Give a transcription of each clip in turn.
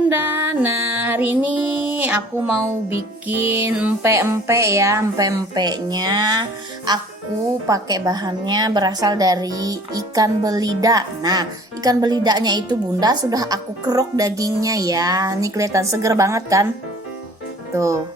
Bunda. Nah, hari ini aku mau bikin empek-empek ya. Empek-empeknya aku pakai bahannya berasal dari ikan belida. Nah, ikan belidanya itu Bunda sudah aku kerok dagingnya ya. Ini kelihatan seger banget kan? Tuh.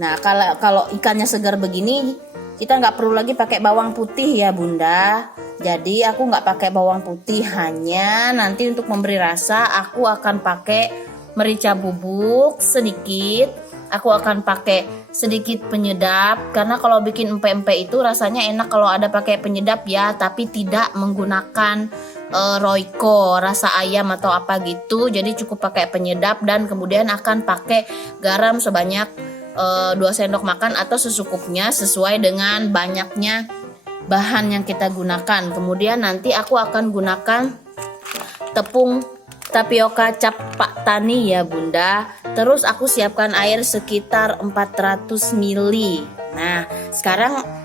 Nah, kalau ikannya segar begini, kita nggak perlu lagi pakai bawang putih ya Bunda. Jadi aku nggak pakai bawang putih, hanya nanti untuk memberi rasa aku akan pakai merica bubuk sedikit. Aku akan pakai sedikit penyedap, karena kalau bikin empek-empek itu rasanya enak kalau ada pakai penyedap ya, tapi tidak menggunakan Royco rasa ayam atau apa gitu. Jadi cukup pakai penyedap, dan kemudian akan pakai garam sebanyak 2 sendok makan atau secukupnya sesuai dengan banyaknya bahan yang kita gunakan. Kemudian nanti aku akan gunakan tepung tapioka cap Pak Tani ya Bunda. Terus aku siapkan air sekitar 400 ml. Nah, sekarang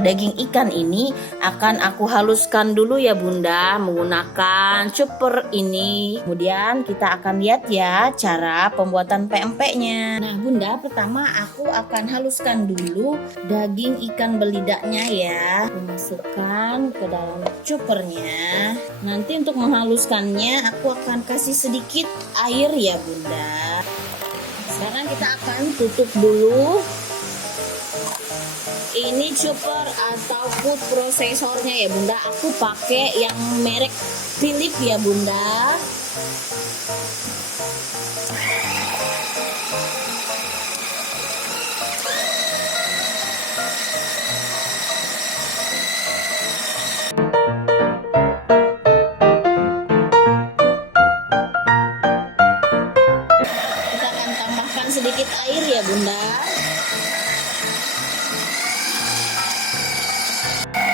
daging ikan ini akan aku haluskan dulu ya Bunda menggunakan chopper ini. Kemudian kita akan lihat ya cara pembuatan pempeknya. Nah Bunda, pertama aku akan haluskan dulu daging ikan belidaknya ya. Aku masukkan ke dalam choppernya. Nanti untuk menghaluskannya aku akan kasih sedikit air ya Bunda. Sekarang kita akan tutup dulu. Ini chopper atau food processornya ya Bunda. Aku pakai yang merek Philips ya Bunda. Kita akan tambahkan sedikit air ya Bunda.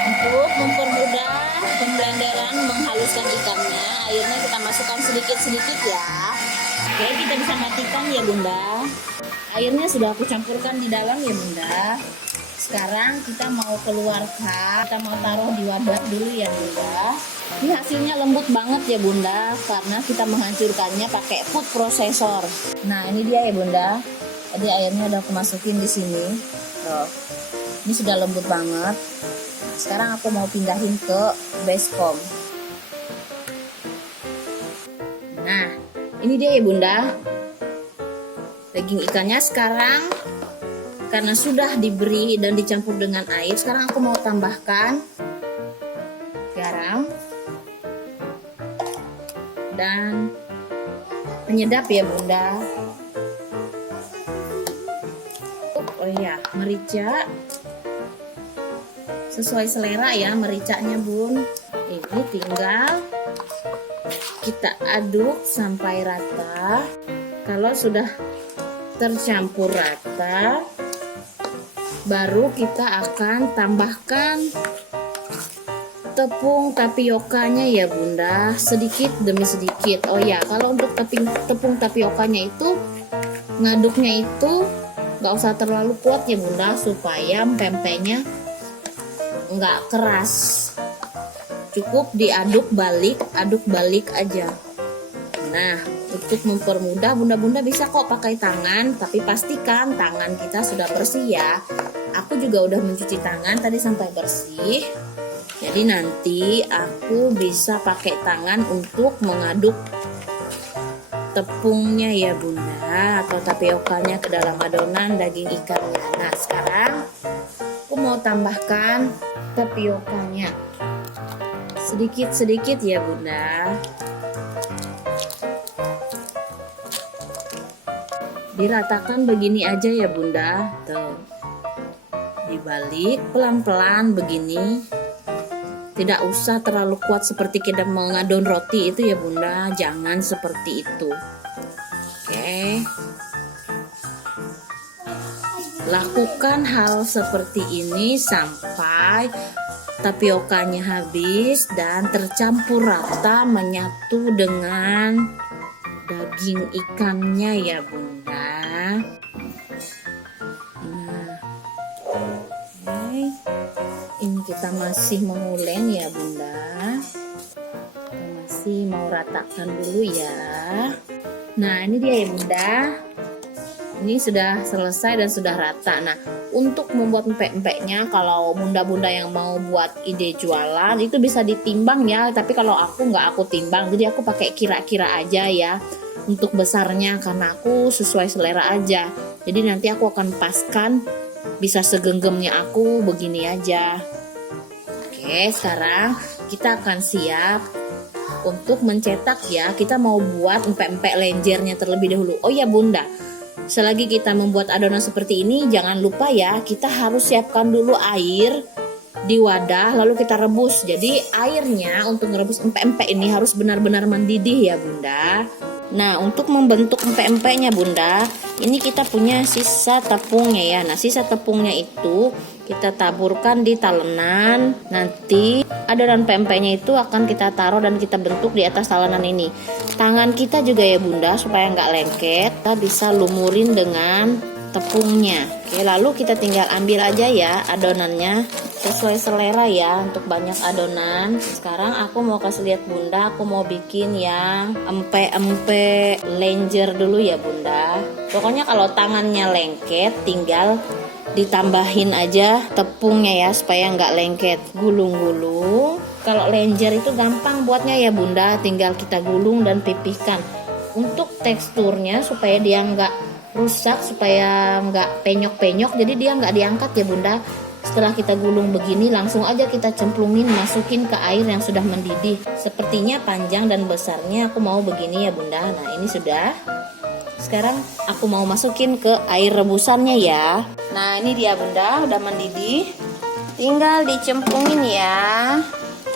Untuk mempermudah pemblenderan menghaluskan ikannya, airnya kita masukkan sedikit-sedikit ya. Oke, kita bisa matikan ya Bunda. Airnya sudah aku campurkan di dalam ya Bunda. Sekarang kita mau keluarkan, kita mau taruh di wadah dulu ya Bunda. Ini hasilnya lembut banget ya Bunda, karena kita menghancurkannya pakai food processor. Nah ini dia ya Bunda. Tadi airnya udah aku masukin di sini. Tuh. Ini sudah lembut banget. Sekarang aku mau pindahin ke baskom. Nah, ini dia ya Bunda. Daging ikannya sekarang karena sudah diberi dan dicampur dengan air, sekarang aku mau tambahkan garam dan penyedap ya Bunda. Oh iya, merica. Sesuai selera ya mericanya Bun. Ini tinggal kita aduk sampai rata. Kalau sudah tercampur rata, baru kita akan tambahkan tepung tapiokanya ya Bunda, sedikit demi sedikit. Oh ya, kalau untuk tepung tapiokanya itu ngaduknya itu nggak usah terlalu kuat ya Bunda, supaya pempeknya nggak keras. Cukup diaduk balik aja. Nah, untuk mempermudah, bunda-bunda bisa kok pakai tangan, tapi pastikan tangan kita sudah bersih ya. Aku juga udah mencuci tangan tadi sampai bersih. Jadi nanti aku bisa pakai tangan untuk mengaduk tepungnya ya Bunda, atau tapiokanya ke dalam adonan daging ikannya. Nah, sekarang aku mau tambahkan tapiokanya sedikit-sedikit ya Bunda. Diratakan begini aja ya Bunda. Tuh. Dibalik pelan-pelan begini. Tidak usah terlalu kuat seperti kita mengadon roti itu ya Bunda. Jangan seperti itu. Oke. Lakukan hal seperti ini sampai tapiokanya habis dan tercampur rata menyatu dengan daging ikannya ya Bunda. Nah, oke. Ini kita masih menguleng ya Bunda. Kita masih mau ratakan dulu ya. Nah, ini dia ya Bunda. Ini sudah selesai dan sudah rata. Nah, untuk membuat empek-empeknya, kalau bunda-bunda yang mau buat ide jualan itu bisa ditimbang ya. Tapi kalau aku nggak aku timbang, jadi aku pakai kira-kira aja ya untuk besarnya karena aku sesuai selera aja. Jadi nanti aku akan paskan bisa segenggamnya aku begini aja. Oke, sekarang kita akan siap untuk mencetak ya. Kita mau buat empek-empek lenjernya terlebih dahulu. Oh ya Bunda, selagi kita membuat adonan seperti ini, jangan lupa ya, kita harus siapkan dulu air di wadah, lalu kita rebus. Jadi airnya untuk merebus empek-empek ini harus benar-benar mendidih ya Bunda. Nah, untuk membentuk empek-empeknya Bunda, ini kita punya sisa tepungnya ya. Nah, sisa tepungnya itu kita taburkan di talenan. Nanti adonan pempeknya itu akan kita taruh dan kita bentuk di atas talenan ini. Tangan kita juga ya Bunda, supaya nggak lengket, kita bisa lumurin dengan tepungnya. Oke, lalu kita tinggal ambil aja ya adonannya sesuai selera ya, untuk banyak adonan. Sekarang aku mau kasih lihat Bunda, aku mau bikin yang empek-empek lenjer dulu ya Bunda. Pokoknya kalau tangannya lengket tinggal ditambahin aja tepungnya ya supaya nggak lengket. Gulung-gulung. Kalau lenjer itu gampang buatnya ya Bunda, tinggal kita gulung dan pipihkan. Untuk teksturnya supaya dia nggak rusak, supaya nggak penyok-penyok, jadi dia nggak diangkat ya Bunda. Setelah kita gulung begini, langsung aja kita cemplungin, masukin ke air yang sudah mendidih. Sepertinya panjang dan besarnya aku mau begini ya Bunda. Nah, ini sudah. Sekarang aku mau masukin ke air rebusannya ya. Nah, ini dia Bunda, udah mendidih. Tinggal dicemplungin ya.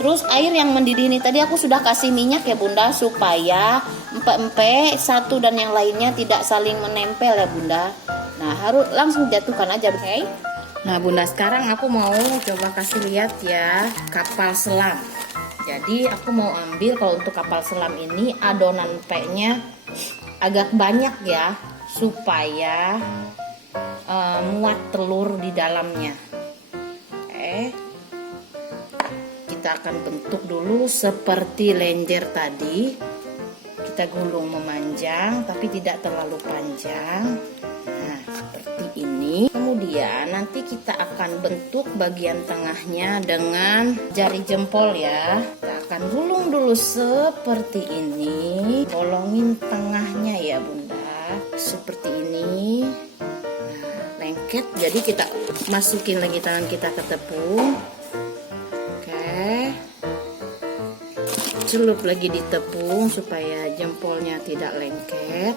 Terus air yang mendidih ini tadi aku sudah kasih minyak ya Bunda, supaya empek-empek satu dan yang lainnya tidak saling menempel ya Bunda. Nah, harus langsung jatuhkan aja, oke? Nah Bunda, sekarang aku mau coba kasih lihat ya kapal selam. Jadi aku mau ambil, kalau untuk kapal selam ini adonan empeknya agak banyak ya, supaya muat telur di dalamnya. Kita akan bentuk dulu seperti lenjer tadi. Kita gulung memanjang tapi tidak terlalu panjang. Nah, seperti ini. Kemudian nanti kita akan bentuk bagian tengahnya dengan jari jempol ya. Kita akan gulung dulu seperti ini. Bolongin tengahnya ya Bunda. Seperti ini. Nah, lengket. Jadi kita masukin lagi tangan kita ke tepung. Celup lagi di tepung supaya jempolnya tidak lengket.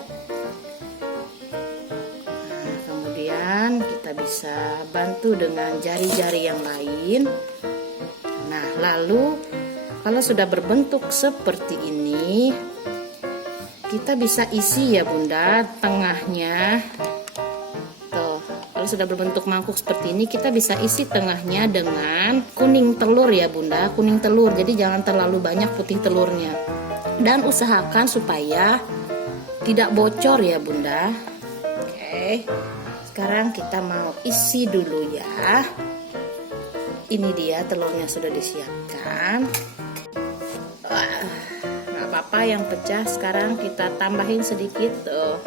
Nah, kemudian kita bisa bantu dengan jari-jari yang lain. Nah, lalu kalau sudah berbentuk seperti ini, kita bisa isi ya Bunda tengahnya. Kalau sudah berbentuk mangkuk seperti ini, kita bisa isi tengahnya dengan kuning telur ya Bunda, kuning telur. Jadi jangan terlalu banyak putih telurnya. Dan usahakan supaya tidak bocor ya Bunda. Oke. Sekarang kita mau isi dulu ya. Ini dia telurnya sudah disiapkan. Nggak apa-apa yang pecah. Sekarang kita tambahin sedikit tuh.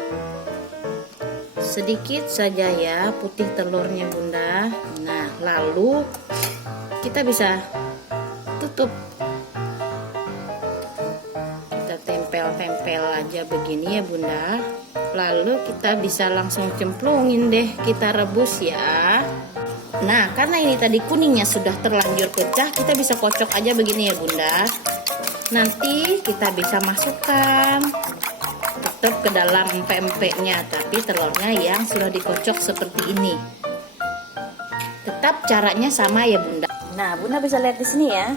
Sedikit saja ya putih telurnya Bunda. Nah, lalu kita bisa tutup. Kita tempel-tempel aja begini ya Bunda. Lalu kita bisa langsung cemplungin deh, kita rebus ya. Nah, karena ini tadi kuningnya sudah terlanjur pecah, kita bisa kocok aja begini ya Bunda. Nanti kita bisa masukkan tetap ke dalam empek-empeknya, tapi telurnya yang sudah dikocok seperti ini. Tetap caranya sama ya Bunda. Nah, Bunda bisa lihat di sini ya.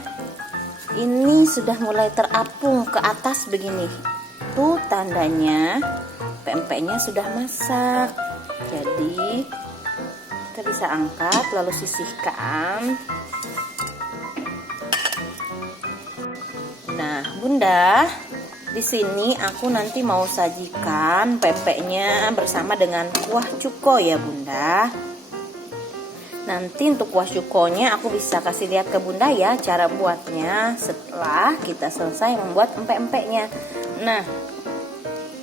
Ini sudah mulai terapung ke atas begini. Tuh tandanya empek-empeknya sudah masak. Jadi kita bisa angkat lalu sisihkan. Nah, Bunda, di sini aku nanti mau sajikan pempeknya bersama dengan kuah cuko ya Bunda. Nanti untuk kuah cukonya aku bisa kasih lihat ke Bunda ya cara buatnya setelah kita selesai membuat empek-empeknya. Nah,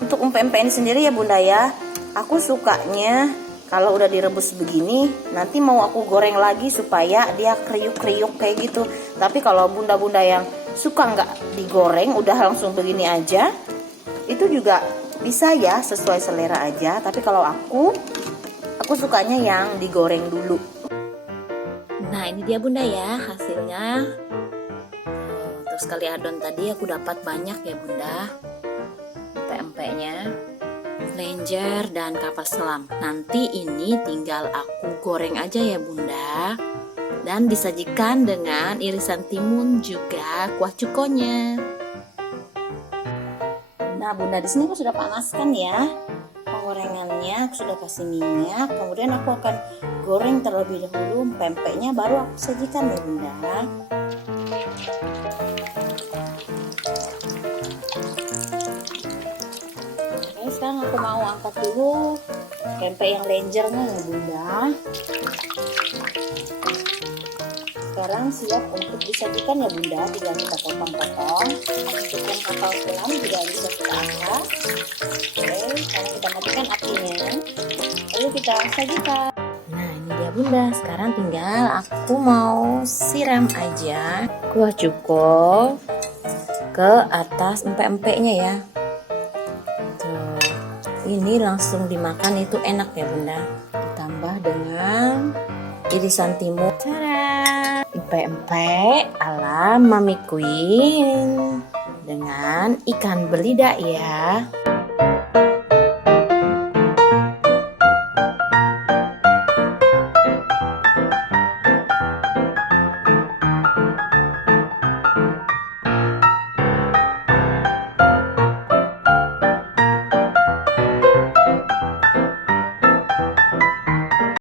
Untuk empek-empek ini sendiri ya bunda ya, aku sukanya kalau udah direbus begini, nanti mau aku goreng lagi supaya dia kriuk-kriuk kayak gitu. Tapi kalau bunda-bunda yang suka nggak digoreng, udah langsung begini aja, itu juga bisa ya, sesuai selera aja. Tapi kalau aku sukanya yang digoreng dulu. Nah ini dia bunda ya hasilnya. Untuk sekali adon tadi aku dapat banyak ya bunda, empek-empeknya, lenjer dan kapas selam. Nanti ini tinggal aku goreng aja ya bunda, dan disajikan dengan irisan timun juga kuah cukonya. Nah bunda, di sini aku sudah panaskan ya penggorengannya, aku sudah kasih minyak. Kemudian aku akan goreng terlebih dahulu pempeknya, baru aku sajikan ya bunda. Oke, sekarang aku mau angkat dulu pempek yang lenjernya ya bunda. Sekarang siap untuk disajikan ya bunda, tinggal kita potong-potong. Untuk yang kapal selam juga bisa kita angkat. Oke, sekarang kita matikan apinya, lalu kita sajikan. Nah ini dia bunda, sekarang tinggal aku mau siram aja kuah cuko ke atas empek-empeknya ya. Tuh, ini langsung dimakan itu enak ya bunda, ditambah dengan irisan timun. Tara, empek-empek ala Mami Queen dengan ikan belida ya.